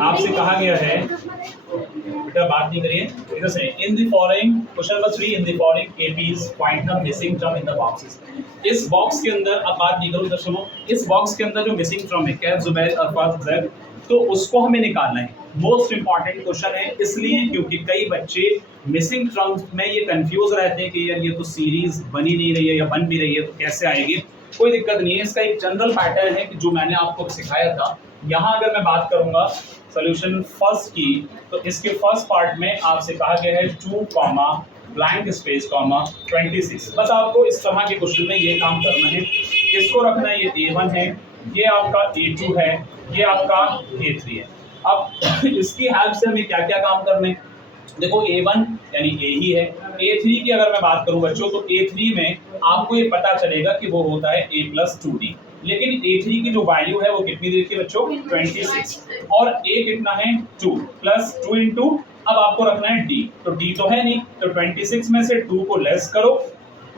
आपसे कहा गया है, बेटा बात नहीं करिए, इधर से in the following question number 3 in the following APs find the missing term in the boxes. इस बॉक्स के अंदर, अब बात नहीं करूं, इधर सुनो, इस बॉक्स के अंदर जो मिसिंग टर्म है कैफ जुबैर अरफात जैद, तो उसको हमें निकालना है। मोस्ट इंपॉर्टेंट क्वेश्चन है, इसलिए क्योंकि कई बच्चे मिसिंग टर्म्स में ये कंफ्यूज रहते हैं कि यार ये तो सीरीज बनी नहीं रही है या बन भी रही है तो कैसे आएगी। कोई दिक्कत नहीं है, इसका एक जनरल पैटर्न है कि जो मैंने आपको सिखाया था। यहाँ अगर मैं बात करूंगा सोल्यूशन फर्स्ट की, तो इसके फर्स्ट पार्ट में आपसे कहा गया है 2 कॉमा ब्लैंक स्पेस कॉमा 26। बस आपको इस तरह के क्वेश्चन में ये काम करना है, इसको रखना है, ये A1 है, ये आपका A2 है, ये आपका A3 है। अब इसकी हेल्प से हमें क्या क्या काम करने हैं, देखो A1 यानी A ही है। A3 की अगर मैं बात करूं बच्चों, तो A3 में आपको ये पता चलेगा कि वो होता है A + 2D, लेकिन A3 की जो वैल्यू है वो कितनी दी थी बच्चों, 26, और A कितना है 2 + 2 इंटू, अब आपको रखना है D, तो D तो है नहीं, तो 26 में से 2 को लेस करो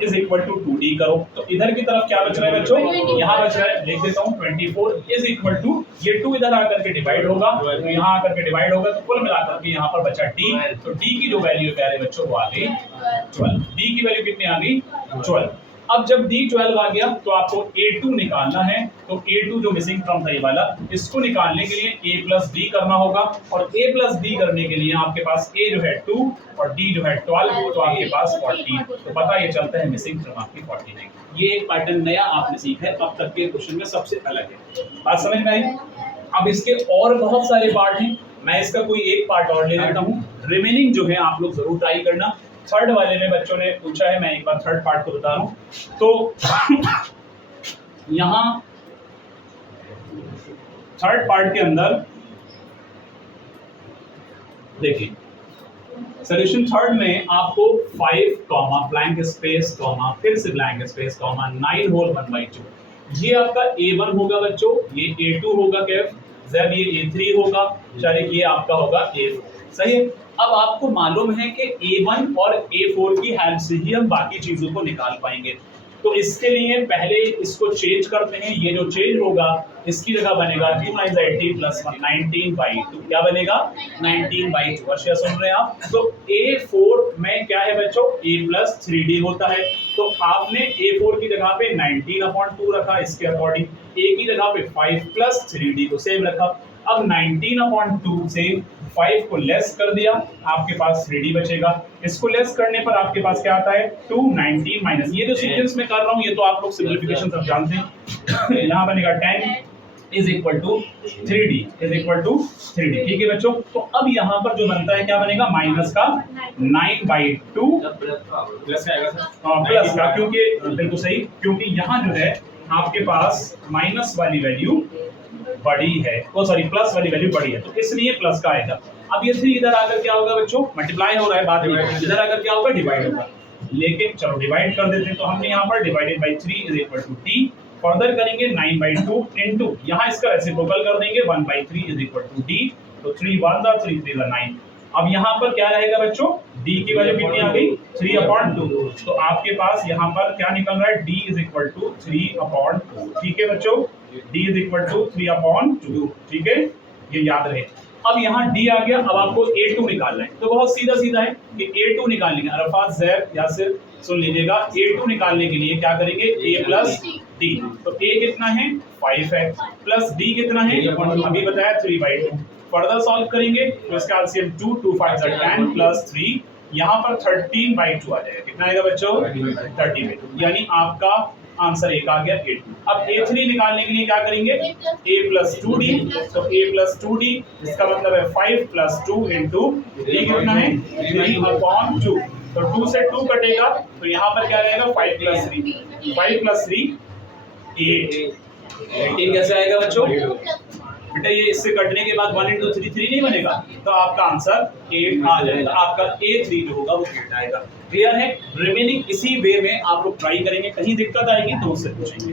इज इक्वल टू 2D करो, तो इधर की तरफ क्या बच रहा है बच्चों, यहाँ बच रहा है, लिख देता हूँ 24 इज इक्वल टू, ये 2 इधर आकर के डिवाइड होगा, तो यहाँ आकर के डिवाइड होगा, तो कुल मिलाकर के यहाँ पर बचा D, तो D की जो वैल्यू है प्यारे बच्चों वो आ गई 12। D की वैल्यू कितनी आ गई 12। अब जब D 12 आ गया तो आपको A2 निकालना है, तो A2 जो मिसिंग टर्म था ये वाला, इसको निकालने के लिए A + D करना होगा, और A + D करने के लिए आपके पास A जो है 2 और D जो है 12, तो आपके पास 14, तो पता ये चलता है मिसिंग टर्म आपकी 49। ये एक पैटर्न नया आपने सीखा है, अब तक के क्वेश्चन में सबसे अलग है। बात समझ में आई? अब इसके और बहुत सारे पार्ट हैं, मैं इसका कोई एक पार्ट और ले लेता हूँ, रिमेनिंग जो है आप लोग जरूर ट्राई करना। थर्ड वाले में बच्चों ने पूछा है, मैं एक बार थर्ड पार्ट को बता रहा हूं, तो यहां थर्ड पार्ट के अंदर देखिए, सॉल्यूशन थर्ड में आपको 5 कॉमा ब्लैंक स्पेस कॉमा फिर से ब्लैंक स्पेस कॉमा 9 होल 1/2, ये आपका A1 होगा बच्चों, ये A2 होगा कैफ जब, ये A3 होगा, चलिए ये आपका होगा A4, सही है। अब आपको मालूम है कि A1 और A4 की हेल्प से ही हम बाकी चीजों को निकाल पाएंगे, तो इसके लिए पहले इसको चेंज करते हैं। ये जो चेंज होगा इसकी जगह बनेगा 2 × 18 + 1 19/2, क्या बनेगा 19/2। अच्छा सुन रहे हैं आप? तो A4 में क्या है बच्चों, A + 3D होता है, तो आपने A4 की जगह पे 19/2 रखा, इसके अकॉर्डिंग A की जगह पे 5 + 3D को सेम रखा। अब 19/2 से 5 को लेस कर दिया, आपके पास 3D बचेगा, इसको लेस करने पर आपके पास क्या आता है 2 19 माइनस, ये जो सीक्वेंस में कर रहा हूं ये तो आप लोग सिंपलीफिकेशन सब जानते हैं। यहाँ बनेगा 10 is equal to 3D is equal to 3D, ठीक है बच्चों। तो अब यहाँ पर जो बनता है क्या बनेगा, माइनस का 9/2 प्लस का, क्योंकि बिल्कुल सही, क्योंकि यहाँ जो है आपके पास माइनस वाली वैल्यू बड़ी है, वो सॉरी प्लस वाली वैल्यू बड़ी है, तो इसलिए प्लस का आएगा। अब ये 3 इधर आकर क्या होगा बच्चों, मल्टीप्लाई हो रहा है, बाद में इधर आकर क्या होगा, डिवाइड होगा, लेकिन चलो डिवाइड कर देते हैं, तो हमने यहाँ पर divided by 3 is equal to D, further करेंगे 9/2 इनटू, यहाँ इसका रेसिप्रोकल कर देंगे 1/3 इज इक्वल टू D, तो 3 1 3 3 9। अब यहाँ पर क्या रहेगा बच्चों, D की वैल्यू कितनी आ गई 3/2, तो आपके पास यहाँ पर क्या निकल रहा है, D इज इक्वल टू 3/2, ठीक है बच्चों, D इज इक्वल टू 3/2, ठीक है, ये याद रहे। अब यहाँ D आ गया, अब आपको A2 निकालना है, तो बहुत सीधा सीधा है कि A2 निकालने के, अरफात जैद यासिर सुन लीजिएगा, A2 निकालने के लिए क्या करेंगे, A + D, तो A कितना है 5 है, प्लस D कितना है अभी बताया 3/2, फर्दर सॉल्व करेंगे तो इसका एलसीएम 2 2 5 10 प्लस 3, यहाँ पर 13/2 आ जाएगा, कितना आएगा बच्चों 30/2, यानी आपका आंसर एक आ गया A2। अब A3 निकालने के लिए क्या करेंगे, A + 2D, तो A + 2D इसका मतलब है 5 + 2 इंटू D कितना है 3/2, तो 2 से 2 कटेगा, तो यहाँ पर क्या रहेगा 5 + 3, 5 + 3 8, 18 कैसे आएगा बच्चों, बेटा ये इससे कटने के बाद 1 × 3 3 नहीं बनेगा, तो आपका आंसर 8 आ जाएगा, आपका A3 जो होगा वो 8 आएगा। क्लियर है? रिमेनिंग इसी वे में आप लोग ट्राई करेंगे, कहीं दिक्कत आएगी तो उससे पूछेंगे।